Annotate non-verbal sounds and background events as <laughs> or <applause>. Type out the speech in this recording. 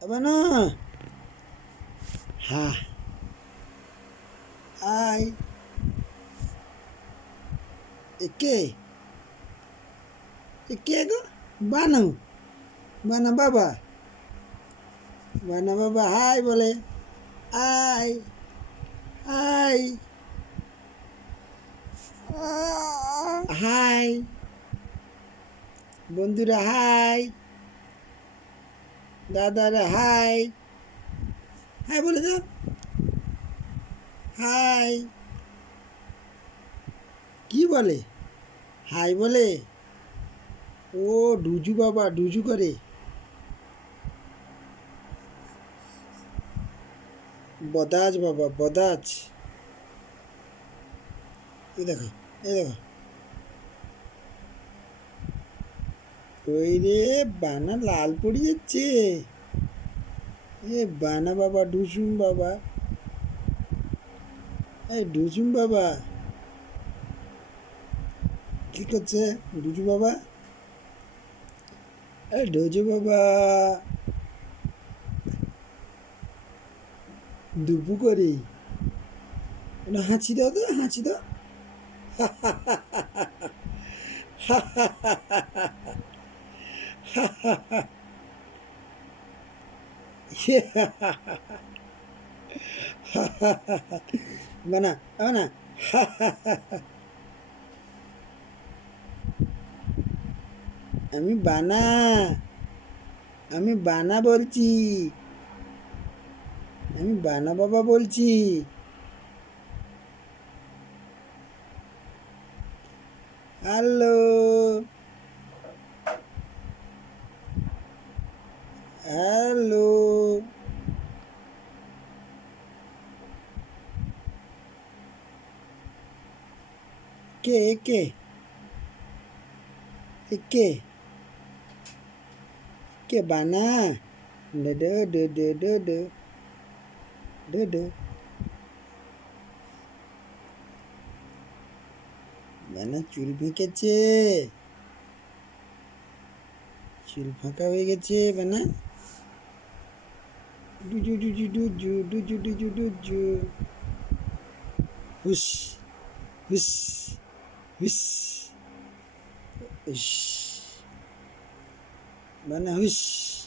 আবার না হ্যাঁ আই কে কে গো বানু বানা বাবা বানা বাবা হাই বলে আই হাই হাই বন্ধুরা হাই দাদারা, হাই। হাই, বলে দাও। হাই। কি বলে? হাই বলে। ও ডুজু বাবা, ডুজু করে। বদাজ বাবা, বদাজ। এই দেখো এই দেখো। ওই রে? বানা লাল পড়ে যাচ্ছে। এ বানা বাবা, ডুসুম বাবা। এই ডুসুম বাবা। কি করছে ডুজু বাবা? এই ডুজু বাবা। দুপু করে। হাঁচি দাও তো, হাঁচি দাও। <laughs> বানা আমি বানা আমি বানা বলছি আমি বানা বাবা বলছি হ্যালো হ্যালো কে কে এ কে কে বানা। ডে ডে ডে ডে ডে ডে ডে ডে বানা, চুল ফেঁকেছে। চুল ফাঁকা হয়ে গেছে, বানা। ডুজু ডুজু ডুজু ডুজু ডুজু ডুজু হুস হুস Whish. Ish. Mana whish.